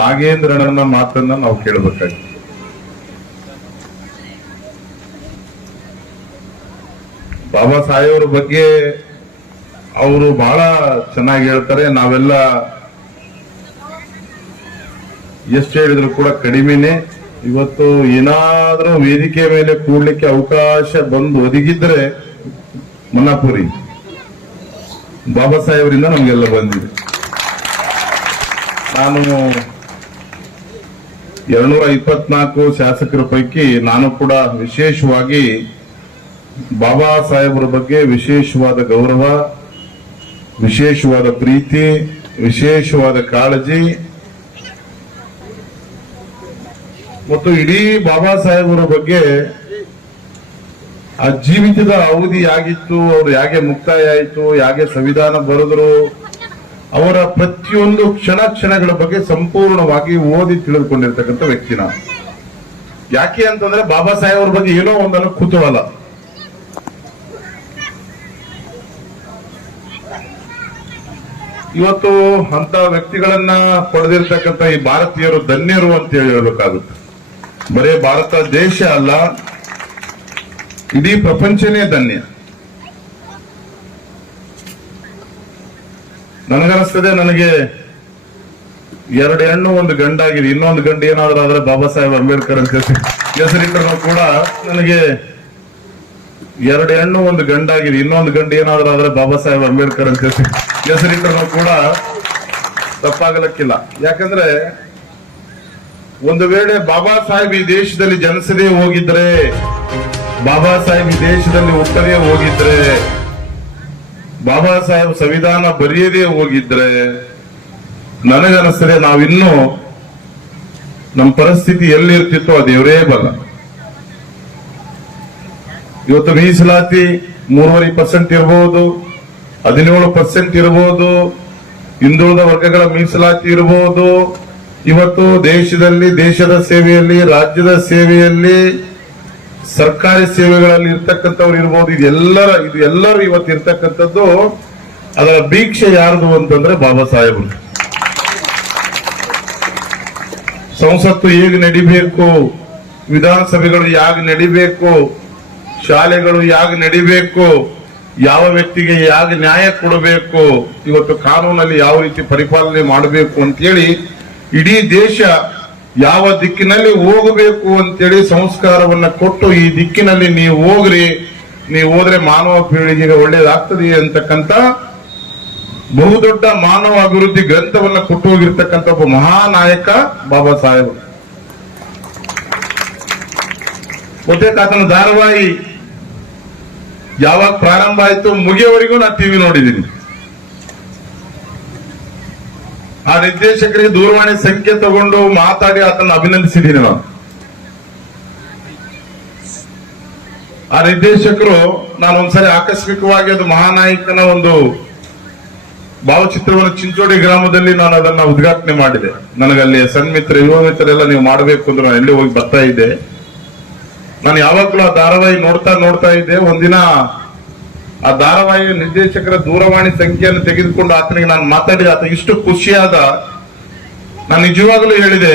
ನಾಗೇಂದ್ರಣ್ಣನ ಮಾತನ್ನ ನಾವು ಕೇಳಬೇಕಾಗಿ ಬಾಬಾ ಸಾಹೇಬ್ರ ಬಗ್ಗೆ ಅವರು ಬಹಳ ಚೆನ್ನಾಗಿ ಹೇಳ್ತಾರೆ. ನಾವೆಲ್ಲ ಎಷ್ಟು ಹೇಳಿದ್ರು ಕೂಡ ಕಡಿಮೆನೆ. ಇವತ್ತು ಏನಾದ್ರೂ ವೇದಿಕೆ ಮೇಲೆ ಕೂಡ್ಲಿಕ್ಕೆ ಅವಕಾಶ ಬಂದು ಒದಗಿದ್ರೆ ಮನ್ನಾಪುರಿ. ಬಾಬಾ ಸಾಹೇಬರಿಂದ ನಮಗೆಲ್ಲ ಬಂದಿದೆ. ನಾನು ಎರಡ್ನೂರ ಇಪ್ಪತ್ನಾಲ್ಕು ಶಾಸಕರ ಪೈಕಿ ನಾನು ಕೂಡ ವಿಶೇಷವಾಗಿ ಬಾಬಾ ಸಾಹೇಬರ ಬಗ್ಗೆ ವಿಶೇಷವಾದ ಗೌರವ, ವಿಶೇಷವಾದ ಪ್ರೀತಿ, ವಿಶೇಷವಾದ ಕಾಳಜಿ. ಮತ್ತು ಇಡೀ ಬಾಬಾ ಸಾಹೇಬರ ಬಗ್ಗೆ ಆ ಜೀವಿತದ ಅವಧಿ ಯಾಗಿತ್ತು ಅವ್ರು ಹೇಗೆ ಮುಕ್ತಾಯ ಆಯಿತು ಹೇಗೆ ಸಂವಿಧಾನ ಬರೆದ್ರು ಅವರ ಪ್ರತಿಯೊಂದು ಕ್ಷಣ ಕ್ಷಣಗಳ ಬಗ್ಗೆ ಸಂಪೂರ್ಣವಾಗಿ ಓದಿ ತಿಳಿದುಕೊಂಡಿರ್ತಕ್ಕಂಥ ವ್ಯಕ್ತಿ ಯಾಕೆ ಅಂತಂದ್ರೆ ಬಾಬಾ ಸಾಹೇಬ್ರ ಬಗ್ಗೆ ಏನೋ ಒಂದನ್ನು ಕುತೂಹಲ ಇವತ್ತು ಅಂತ ವ್ಯಕ್ತಿಗಳನ್ನ ಪಡೆದಿರ್ತಕ್ಕಂಥ ಈ ಭಾರತೀಯರು ಧನ್ಯರು ಅಂತ ಹೇಳಿ ಹೇಳ್ಬೇಕಾಗುತ್ತೆ. ಬರೇ ಭಾರತ ದೇಶ ಅಲ್ಲ, ಇಡೀ ಪ್ರಪಂಚನೇ ಧನ್ಯ. ನನಗನಿಸ್ತದೆ ನನಗೆ ಎರಡು ಹೆಣ್ಣು, ಒಂದು ಗಂಡಾಗಿದೆ. ಇನ್ನೊಂದು ಗಂಡು ಏನಾದ್ರೂ ಆದ್ರೆ ಬಾಬಾ ಸಾಹೇಬ್ ಅಂಬೇಡ್ಕರ್ ಅಂತ ಹೆಸರು- ಹೆಸರಿಟ್ಟರು ಕೂಡ ನನಗೆ ಎರಡು ಹೆಣ್ಣು, ಒಂದು ಗಂಡಾಗಿದೆ. ಇನ್ನೊಂದು ಗಂಡು ಏನಾದ್ರೂ ಆದ್ರೆ ಬಾಬಾ ಸಾಹೇಬ್ ಅಂಬೇಡ್ಕರ್ ಅಂತ ಹೆಸರು- ಹೆಸರಿಟ್ಟರು ಕೂಡ ತಪ್ಪಾಗಲಕ್ಕಿಲ್ಲ. ಯಾಕಂದ್ರೆ ಒಂದು ವೇಳೆ ಬಾಬಾ ಸಾಹೇಬ್ ಈ ದೇಶದಲ್ಲಿ ಜನಿಸದೇ ಹೋಗಿದ್ರೆ, ಬಾಬಾ ಸಾಹೇಬ್ ಈ ದೇಶದಲ್ಲಿ ಹುಟ್ಟದೇ ಹೋಗಿದ್ರೆ ಬಾಬಾ ಸಾಹೇಬ್ ಸಂವಿಧಾನ ಬರೆಯದೇ ಹೋಗಿದ್ರೆ ನನಗನಿಸ್ತದೆ ನಾವಿನ್ನೂ ನಮ್ಮ ಪರಿಸ್ಥಿತಿ ಎಲ್ಲಿರ್ತಿತ್ತೋ ಅದು ದೇವರೇ ಬಲ್ಲ ಇವತ್ತು ಮೀಸಲಾತಿ ಮೂರುವರೆ ಪರ್ಸೆಂಟ್ ಇರಬಹುದು ಹದಿನೇಳು ಪರ್ಸೆಂಟ್ ಇರಬಹುದು ಹಿಂದುಳಿದ ವರ್ಗಗಳ ಮೀಸಲಾತಿ ಇರಬಹುದು ಇವತ್ತು ದೇಶದಲ್ಲಿ, ದೇಶದ ಸೇವೆಯಲ್ಲಿ, ರಾಜ್ಯದ ಸೇವೆಯಲ್ಲಿ ಸರ್ಕಾರಿ ಸೇವೆಗಳಲ್ಲಿ ಇರ್ತಕ್ಕಂಥವ್ರು ಇರ್ಬೋದು ಇದೆಲ್ಲರ ಇದು ಎಲ್ಲರೂ ಇವತ್ತು ಇರ್ತಕ್ಕಂಥದ್ದು ಅದರ ಭೀಕ್ಷೆ ಯಾರದು ಅಂತಂದ್ರೆ ಬಾಬಾ ಸಾಹೇಬರು. ಸಂಸತ್ತು ಹೇಗೆ ನಡಿಬೇಕು, ವಿಧಾನಸಭೆಗಳು ಯಾಕೆ ನಡಿಬೇಕು, ಶಾಲೆಗಳು ಯಾಕೆ ನಡಿಬೇಕು, ಯಾವ ವ್ಯಕ್ತಿಗೆ ಯಾಗ ನ್ಯಾಯ ಕೊಡಬೇಕು, ಇವತ್ತು ಕಾನೂನಲ್ಲಿ ಯಾವ ರೀತಿ ಪರಿಪಾಲನೆ ಮಾಡಬೇಕು ಅಂತೇಳಿ ಇಡೀ ದೇಶ ಯಾವ ದಿಕ್ಕಿನಲ್ಲಿ ಹೋಗಬೇಕು ಅಂತೇಳಿ ಸಂಸ್ಕಾರವನ್ನ ಕೊಟ್ಟು ಈ ದಿಕ್ಕಿನಲ್ಲಿ ನೀವು ಹೋಗ್ರಿ, ನೀವು ಹೋದ್ರೆ ಮಾನವ ಪೀಳಿಗೆಗೆ ಒಳ್ಳೇದಾಗ್ತದೆ ಅಂತಕ್ಕಂಥ ಬಹುದೊಡ್ಡ ಮಾನವ ಅಭಿವೃದ್ಧಿ ಗ್ರಂಥವನ್ನ ಕೊಟ್ಟು ಹೋಗಿರ್ತಕ್ಕಂಥ ಒಬ್ಬ ಮಹಾನಾಯಕ ಬಾಬಾ ಸಾಹೇಬ್. ಮತ್ತೆ ಆತನ ಧಾರಾವಾಹಿ ಯಾವಾಗ ಪ್ರಾರಂಭ ಆಯ್ತು ಮುಗಿಯವರೆಗೂ ನಾನು ಟಿವಿ ನೋಡಿದ್ದೀನಿ. ಆ ನಿರ್ದೇಶಕರಿಗೆ ದೂರವಾಣಿ ಸಂಖ್ಯೆ ತಗೊಂಡು ಮಾತಾಡಿ ಆತನ ಅಭಿನಂದಿಸಿದ್ದೀನಿ ನಾನು. ಆ ನಿರ್ದೇಶಕರು ನಾನು ಒಂದ್ಸರಿ ಆಕಸ್ಮಿಕವಾಗಿ ಅದು ಮಹಾನಾಯಕನ ಒಂದು ಭಾವಚಿತ್ರವನ್ನು ಚಿಂಚೋಡಿ ಗ್ರಾಮದಲ್ಲಿ ನಾನು ಅದನ್ನ ಉದ್ಘಾಟನೆ ಮಾಡಿದೆ. ನನಗಲ್ಲಿ ಸನ್ಮಿತ್ರ, ಯುವ ಮಿತ್ರರೆಲ್ಲ ನೀವು ಮಾಡಬೇಕು ಅಂದ್ರೆ ನಾನು ಎಲ್ಲಿ ಹೋಗಿ ಬರ್ತಾ ಇದ್ದೆ. ನಾನು ಯಾವಾಗಲೂ ಆ ಧಾರಾವಾಹಿ ನೋಡ್ತಾ ನೋಡ್ತಾ ಇದ್ದೆ. ಒಂದಿನ ಆ ಧಾರಾವಾಹಿಯ ನಿರ್ದೇಶಕರ ದೂರವಾಣಿ ಸಂಖ್ಯೆಯನ್ನು ತೆಗೆದುಕೊಂಡು ಆತನಿಗೆ ನಾನು ಮಾತಾಡಿದ. ಆತ ಇಷ್ಟು ಖುಷಿಯಾದ, ನಾನು ನಿಜವಾಗಲೂ ಹೇಳಿದೆ,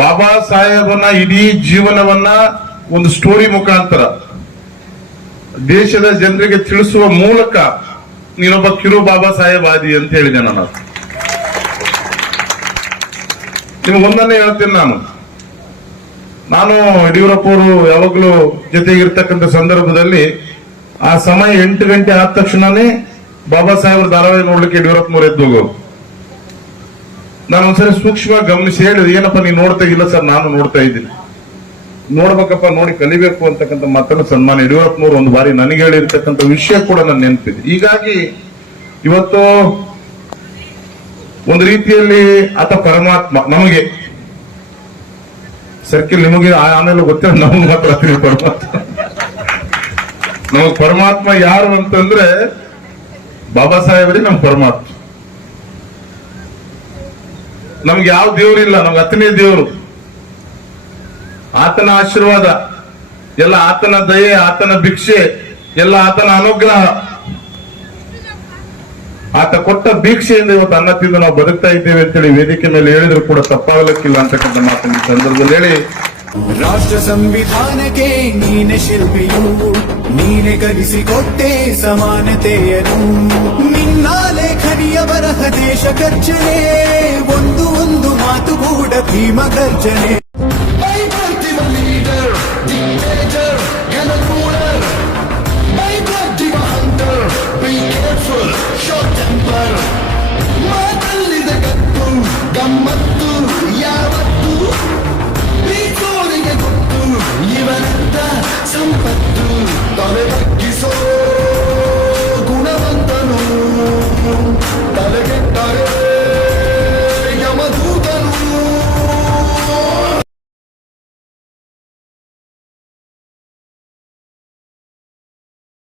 ಬಾಬಾ ಸಾಹೇಬನ ಇಡೀ ಜೀವನವನ್ನ ಒಂದು ಸ್ಟೋರಿ ಮುಖಾಂತರ ದೇಶದ ಜನರಿಗೆ ತಿಳಿಸುವ ಮೂಲಕ ನೀನೊಬ್ಬ ಕಿರು ಬಾಬಾ ಸಾಹೇಬ್ ಆದಿ ಅಂತ ಹೇಳಿದೆ ನಾನು. ನಿಮ್ಗೆ ಒಂದನ್ನೇ ಹೇಳ್ತೇನೆ ನಾನು. ನಾನು ಯಡಿಯೂರಪ್ಪ ಅವರು ಯಾವಾಗಲೂ ಜೊತೆಗಿರ್ತಕ್ಕಂಥ ಸಂದರ್ಭದಲ್ಲಿ ಆ ಸಮಯ ಎಂಟು ಗಂಟೆ ಆದ ತಕ್ಷಣನೇ ಬಾಬಾ ಸಾಹೇಬ್ರ ಧಾರಾವಾಹಿ ನೋಡ್ಲಿಕ್ಕೆ ಯಡಿಯೂರಪ್ಪನವ್ರು ಎದ್ದು ಹೋಗೋರು. ನಾನು ಒಂದ್ಸರಿ ಸೂಕ್ಷ್ಮ ಗಮನಿಸಿ ಹೇಳಿದ್ರು ಏನಪ್ಪ ನೀನು ನೋಡ್ತಾ ಇಲ್ಲ ಸರ್, ನಾನು ನೋಡ್ತಾ ಇದ್ದೀನಿ. ನೋಡ್ಬೇಕಪ್ಪ, ನೋಡಿ ಕಲಿಬೇಕು ಅಂತಕ್ಕಂಥ ಮಾತನ್ನು ಸನ್ಮಾನ ಯಡಿಯೂರಪ್ಪನವರು ಒಂದು ಬಾರಿ ನನಗೆ ಹೇಳಿರ್ತಕ್ಕಂಥ ವಿಷಯ ಕೂಡ ನನ್ನ ನೆನಪಿದೆ. ಹೀಗಾಗಿ ಇವತ್ತು ಒಂದು ರೀತಿಯಲ್ಲಿ ಆತ ಪರಮಾತ್ಮ ನಮಗೆ ಸರ್ಕಿಲ್ ನಿಮಗೆ ಆಮೇಲೆ ಗೊತ್ತಿಲ್ಲ, ನಮ್ಗೆ ಮಾತ್ರ ಪರಮಾತ್ಮ. ನಮಗ್ ಪರಮಾತ್ಮ ಯಾರು ಅಂತಂದ್ರೆ ಬಾಬಾ ಸಾಹೇಬರೇ ನಮ್ ಪರಮಾತ್ಮ. ನಮ್ಗೆ ಯಾವ ದೇವ್ರಿಲ್ಲ ನಮ್ಗೆ ಹತ್ತನೇ ದೇವರು. ಆತನ ಆಶೀರ್ವಾದ, ಎಲ್ಲ ಆತನ ದಯೆ, ಆತನ ಭಿಕ್ಷೆ, ಎಲ್ಲ ಆತನ ಅನುಗ್ರಹ. ಆತ ಕೊಟ್ಟ ಭಿಕ್ಷೆಯಿಂದ ಇವತ್ತು ಅನ್ನ ತಿಂದು ನಾವು ಬದುಕ್ತಾ ಇದ್ದೇವೆ ಅಂತೇಳಿ ವೇದಿಕೆ ಮೇಲೆ ಹೇಳಿದ್ರು ಕೂಡ ತಪ್ಪಾಗಲಕ್ಕಿಲ್ಲ ಅಂತಕ್ಕಂಥ ಮಾತನ್ನು ಸಂದರ್ಭದಲ್ಲಿ ಹೇಳಿ. ರಾಷ್ಟ್ರ ಸಂವಿಧಾನಕ್ಕೆ ನೀನೆ ಶಿಲ್ಪಿಯು. ನೀನೆ ಕಲಿಸಿ ಕೊಟ್ಟೆ ಸಮಾನತೆಯನ್ನು ನಿನ್ನ ಲೇಖನಿಯ ಬರಹ ದೇಶ ಖರ್ಚನೆ ಒಂದು ಒಂದು ಮಾತು ಕೂಡ ಭೀಮ ಗರ್ಜನೆ